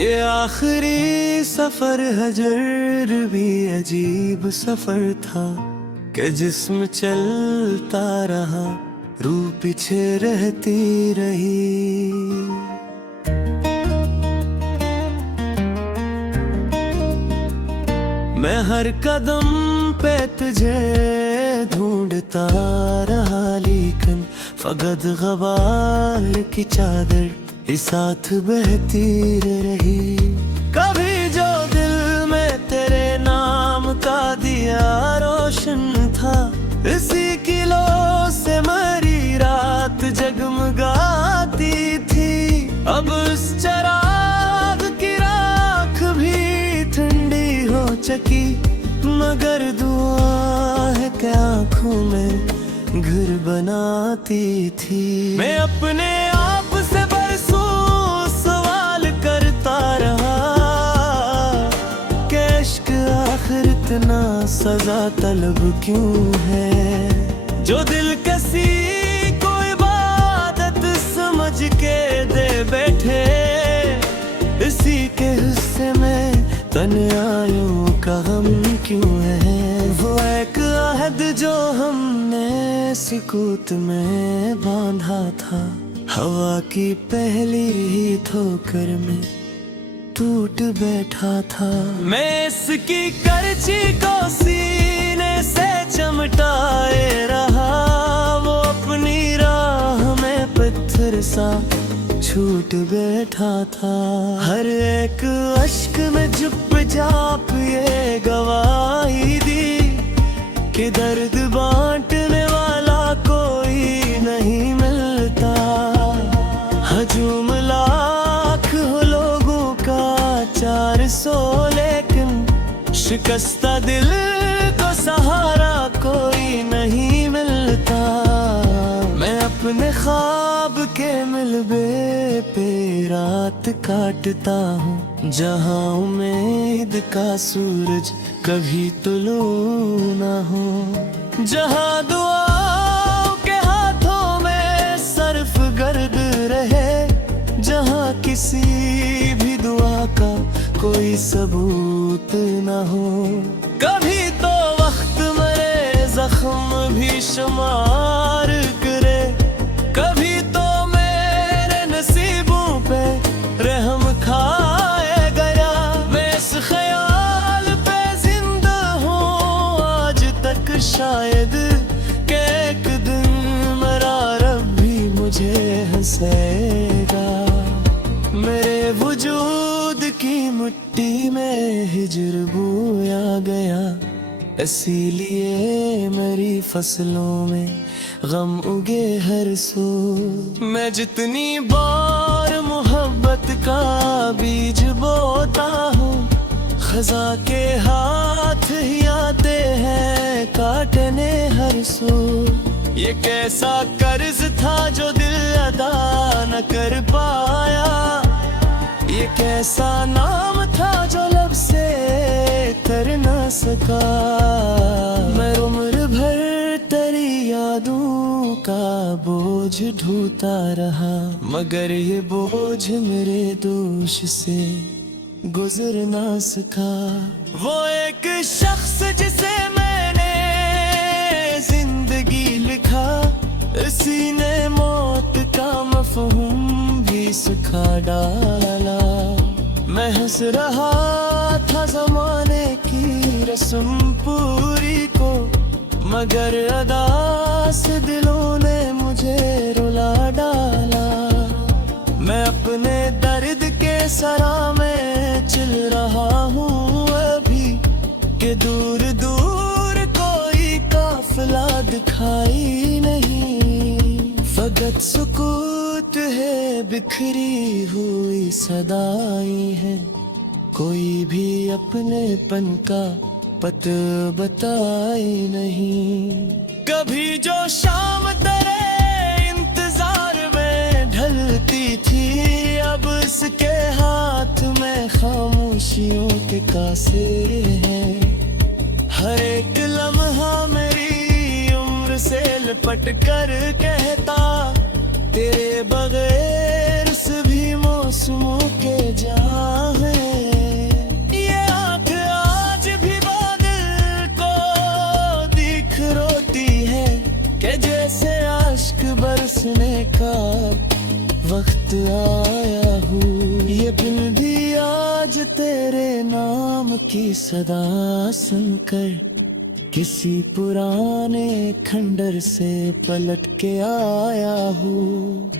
ये आखिरी सफर हजर भी अजीब सफर था कि जिस्म चलता रहा, रूह पीछे रहती रही। मैं हर कदम पे तुझे ढूंढता रहा, लेकिन फकत ग़बाल की चादर ही साथ बहती रही। कभी जो दिल में तेरे नाम का दिया रोशन था, इसी किलो से मरी रात जगमगाती थी। अब उस चराग की राख भी ठंडी हो चकी, मगर दुआ है कि आँखों में घर बनाती थी। मैं अपने आप से बरसों सवाल करता रहा कि इश्क आखिर इतना सजा तलब क्यों है। जो दिल किसी को इबादत समझ के दे बैठे, इसी के हिस्से में तन्हाइयों का गम क्यों है। वो एक अहद जो हमने सुकूत में बांधा था, हवा की पहली ही ठोकर में टूट बैठा था। मैं इसकी करची को सीने से चमटाए रहा, वो अपनी राह में पत्थर सा छूट बैठा था। हर एक अश्क में चुप जाप ये गवाही दी कि दर्द बांटने वाला कोई नहीं मिलता। हजूम लाख हो लोगों का 400, लेकिन शिकस्ता दिल को सहारा कोई नहीं मिलता। मैं अपने ख्वाब के मिलबे पे रात काटता हूँ, जहाँ उम्मीद का सूरज कभी तुलू ना हो। जहाँ दुआओं के हाथों में सर्फ गर्द रहे, जहाँ किसी भी दुआ का कोई सबूत ना हो। कभी तो वक्त मरे जख्म भी शुमार करे, कभी तो मेरे नसीबों पे रहम खाए गया। मैं इस ख्याल पे जिंदा हूँ आज तक, शायद कि एक दिन मेरा रब भी मुझे हंसेगा। मेरे वजूद की मिट्टी में हिजर बोया गया, इसीलिए मेरी फसलों में गम उगे हर सू। मैं जितनी बार मोहब्बत का बीज बोता हूँ, खजा के हाथ ही आते हैं काटने हर सू। ये कैसा कर्ज था जो दिल अदा न कर पाया, ये कैसा नाम था जो लब से कर न सका। मैं उम्र भर तेरी यादों का बोझ ढोता रहा, मगर ये बोझ मेरे दोष से गुजर ना सका। वो एक शख्स जिसे मैंने जिंदगी लिखा, इसी ने मौत का मफ़हूम भी सिखा डाला। मैं हंस रहा था ज़माने की रस्म पूरी को, मगर अदा से दिलों ने मुझे रुला डाला। मैं अपने दर्द के सरा में चिल रहा हूँ अभी, कि दूर दूर कोई काफिला दिखाई नहीं। फकत सुकूत है, बिखरी हुई सदाई है, कोई भी अपनेपन का पत बताई नहीं। कभी जो शाम तेरे इंतजार में ढलती थी, अब इसके हाथ में खामोशियों के कासे हैं। हर एक लम्हा मेरी उम्र से लिपट कर कहता, तेरे बगैर भी मौसम चश्मों के जहां है। ये आँख आज भी बादल को दिख रोती है कि जैसे आश्क बरसने का वक्त आया हूँ। ये दिल भी आज तेरे नाम की सदा सुनकर किसी पुराने खंडर से पलट के आया हूँ।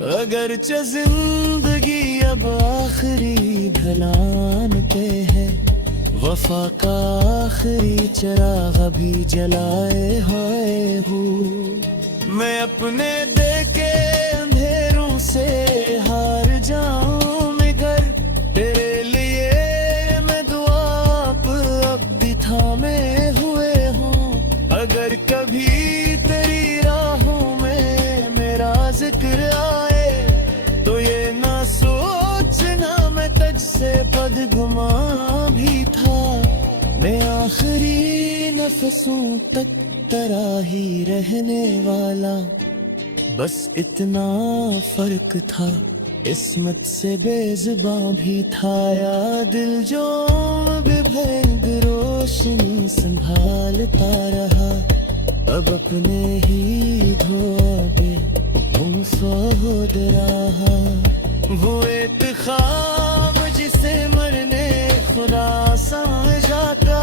अगरचे जिंदगी अब आखिरी ढलान पे है, वफा का आखिरी चिराग अभी जलाए हुए हूँ। मैं अपने देखे अंधेरों से हार जाऊं मगर तेरे लिए मैं दुआ अब भी थामे हुए हूँ। अगर कभी तेरी राहों में मेरा जिक्र आए तो ये ना सोचना मैं तुझसे बदगुमा भी था। मैं आखिरी नफसों तक तेरा ही रहने वाला, बस इतना फर्क था इस्मत से बेज़ुबां भी था। या दिल जो बेभेद रोशनी संभालता रहा, अब अपने ही धोबे मुंसोद रहा। वो एक ख्वाब जिसे मरने खुदा समझा था,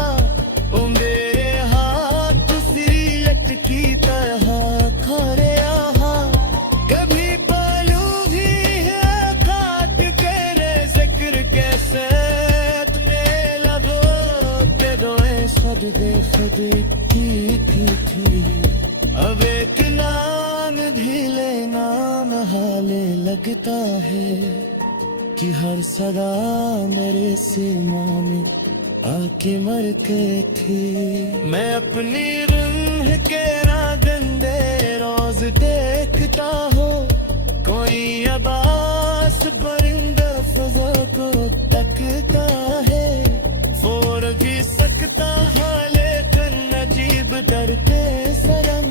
वो मेरे हाथ फिर लटकी तरह खड़े रहा। कभी पालू भी है खाक तेरे जिक्र कैसे अपने लगो के दोए सदके खुद की थी। अब एक नाम भी लेना नहाले लगता है कि हर सदा मेरे सीनों में आके मर के थी। मैं अपनी रूह के गंदे रोज देखता हो, कोई अबास परिंदा फजा को तकता है। फोड़ भी सकता है लेकिन अजीब डरते सरम,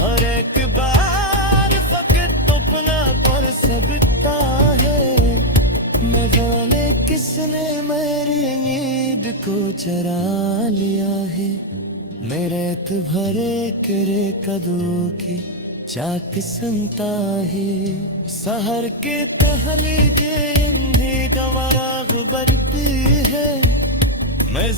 हर एक बार फकत अपना कर सकता है। मैं जाने किसने मेरी नींद को चरा लिया है, मेरे तो भरे करे कदों की चाक सुनता है। सहर के तहलीजे दवारा गुबरती है, मैं